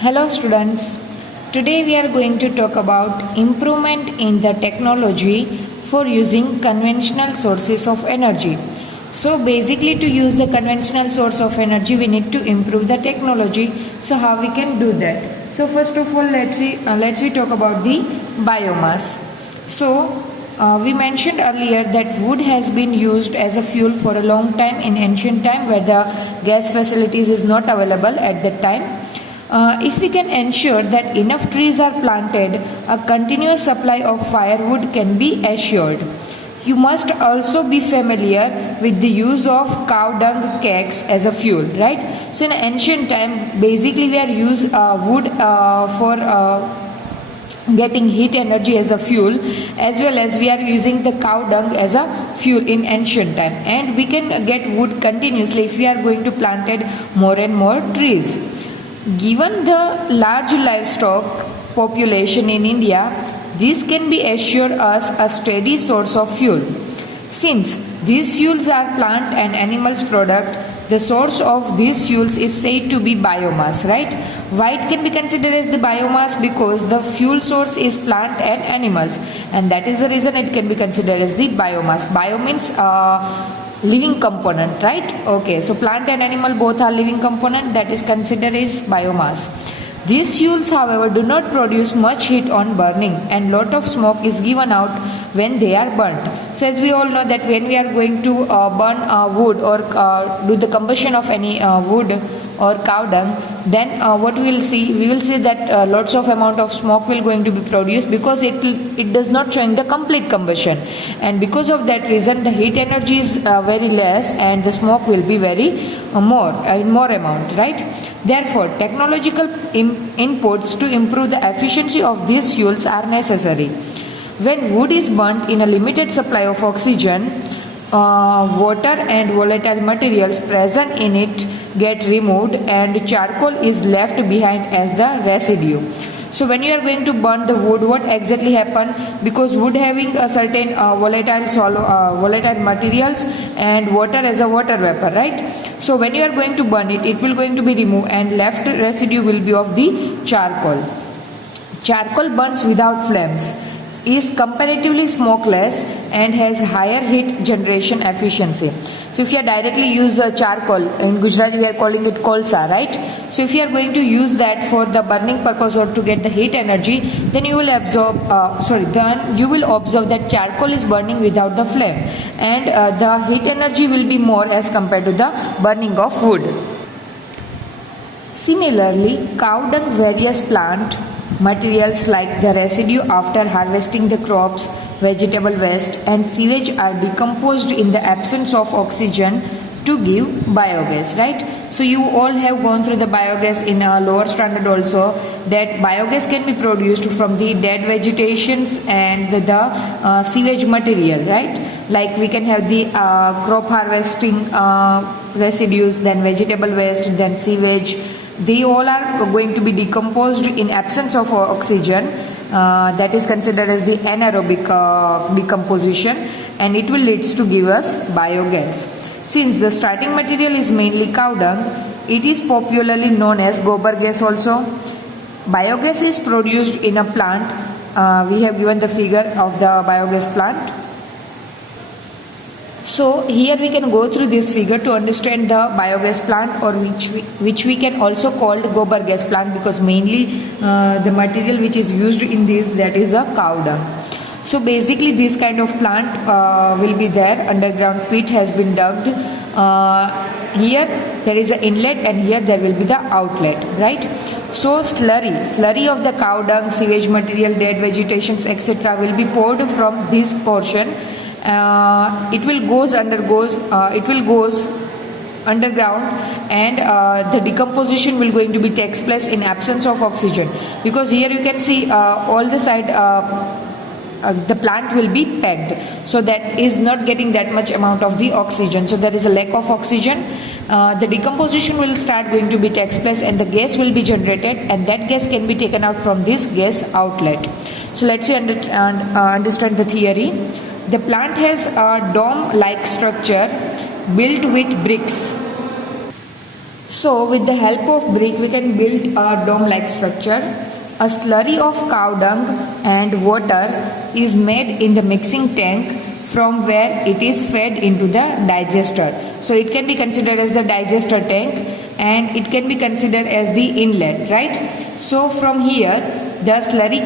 Hello students, today we are going to talk about improvement in the technology for using conventional sources of energy. So basically to use the conventional source of energy we need to improve the technology. So how we can do that? So first of all let's we talk about the biomass. So we mentioned earlier that wood has been used as a fuel for a long time in ancient time where the gas facilities is not available at that time. If we can ensure that enough trees are planted, a continuous supply of firewood can be assured. You must also be familiar with the use of cow dung cakes as a fuel, right? So in ancient time, basically we are use wood for getting heat energy as a fuel, as well as we are using the cow dung as a fuel in ancient time, and we can get wood continuously if we are going to planted more and more trees. Given the large livestock population in India, this can be assure us a steady source of fuel. Since these fuels are plant and animals product, the source of these fuels is said to be biomass, right? Why it can be considered as the biomass? Because the fuel source is plant and animals, and that is the reason it can be considered as the biomass. Bio means living component, right? Okay, so plant and animal both are living component, that is considered as biomass. These fuels, however, do not produce much heat on burning, and lot of smoke is given out when they are burnt. So as we all know that when we are going to burn wood or do the combustion of any wood or cow dung, then what we will see that lots of amount of smoke will going to be produced, because it does not showing the complete combustion, and because of that reason the heat energy is very less and the smoke will be very more in more amount, right? Therefore technological inputs to improve the efficiency of these fuels are necessary. When wood is burnt in a limited supply of oxygen, water and volatile materials present in it get removed and charcoal is left behind as the residue. So when you are going to burn the wood, what exactly happen? Because wood having a certain volatile materials and water as a water vapor, right? So when you are going to burn it, it will going to be removed and left residue will be of the charcoal. Charcoal burns without flames, is comparatively smokeless and has higher heat generation efficiency. So if you are directly use charcoal, in Gujarati we are calling it kolsa, right? So if you are going to use that for the burning purpose or to get the heat energy, then you will observe that charcoal is burning without the flame, and the heat energy will be more as compared to the burning of wood. Similarly, cow dung various plant materials like the residue after harvesting the crops, vegetable waste and sewage are decomposed in the absence of oxygen to give biogas, right? So you all have gone through the biogas in a lower standard also, that biogas can be produced from the dead vegetations and the sewage material, right? Like we can have the crop harvesting residues, then vegetable waste, then sewage. They all are going to be decomposed in absence of oxygen. That is considered as the anaerobic decomposition, and it will lead to give us biogas. Since the starting material is mainly cow dung, it is popularly known as gobar gas also. Biogas is produced in a plant. We have given the figure of the biogas plant. So here we can go through this figure to understand the biogas plant, or which we can also call the gobar gas plant, because mainly the material which is used in this, that is the cow dung. So basically this kind of plant will be there. Underground pit has been dug. Here there is an inlet and here there will be the outlet, right? So slurry of the cow dung, sewage material, dead vegetations, etc. will be poured from this portion. It will goes underground, and the decomposition will going to be takes place in absence of oxygen, because here you can see all the side the plant will be pegged, so that is not getting that much amount of the oxygen, so there is a lack of oxygen. The decomposition will start going to be takes place and the gas will be generated, and that gas can be taken out from this gas outlet. So let's understand the theory. The plant has a dome-like structure built with bricks. So with the help of brick we can build a dome-like structure. A slurry of cow dung and water is made in the mixing tank from where it is fed into the digester. So it can be considered as the digester tank and it can be considered as the inlet, right? So from here the slurry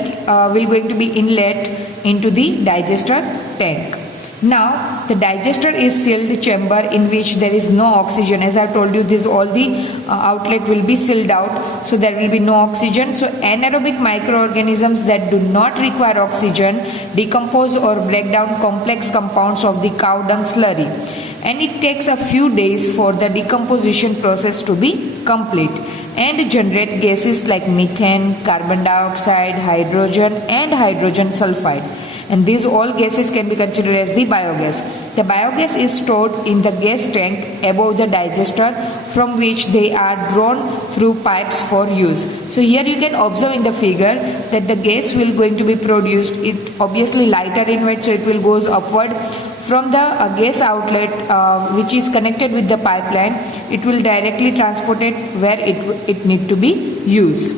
will going to be inlet into the digester tank. Now the digester is sealed chamber in which there is no oxygen. As I told you, this all the outlet will be sealed out, so there will be no oxygen. So anaerobic microorganisms that do not require oxygen decompose or break down complex compounds of the cow dung slurry, and it takes a few days for the decomposition process to be complete and generate gases like methane, carbon dioxide, hydrogen and hydrogen sulfide. And these all gases can be considered as the biogas. The biogas is stored in the gas tank above the digester, from which they are drawn through pipes for use. So here you can observe in the figure that the gas will going to be produced. It obviously lighter in weight, so it will goes upward from the gas outlet which is connected with the pipeline. It will directly transport it where it need to be used.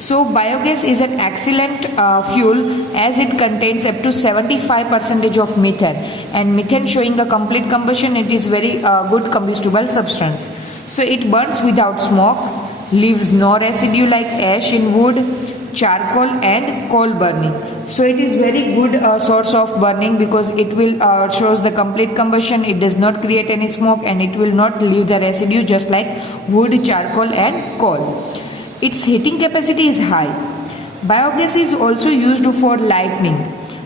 So biogas is an excellent fuel as it contains up to 75% of methane, and methane showing a complete combustion, it is very good combustible substance. So it burns without smoke, leaves no residue like ash in wood, charcoal and coal burning. So it is very good source of burning because it will shows the complete combustion. It does not create any smoke and it will not leave the residue just like wood, charcoal and coal. Its heating capacity is high. Biogas is also used for lighting.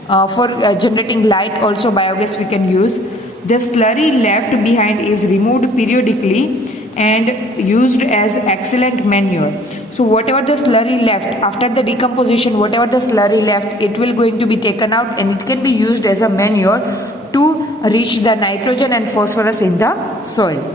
For generating light also biogas we can use. The slurry left behind is removed periodically and used as excellent manure. So whatever the slurry left after the decomposition, whatever the slurry left, it will going to be taken out and it can be used as a manure to reach the nitrogen and phosphorus in the soil.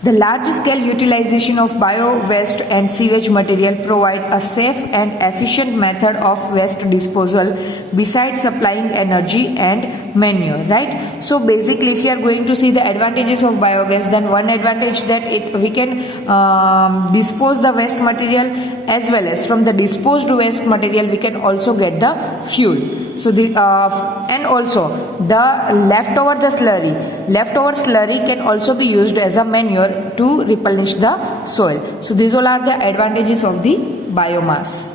The large-scale utilization of bio-waste and sewage material provide a safe and efficient method of waste disposal besides supplying energy and manure, right? So basically if you are going to see the advantages of biogas, then one advantage that we can dispose the waste material, as well as from the disposed waste material we can also get the fuel. So the and also the leftover slurry can also be used as a manure to replenish the soil. So these all are the advantages of the biomass.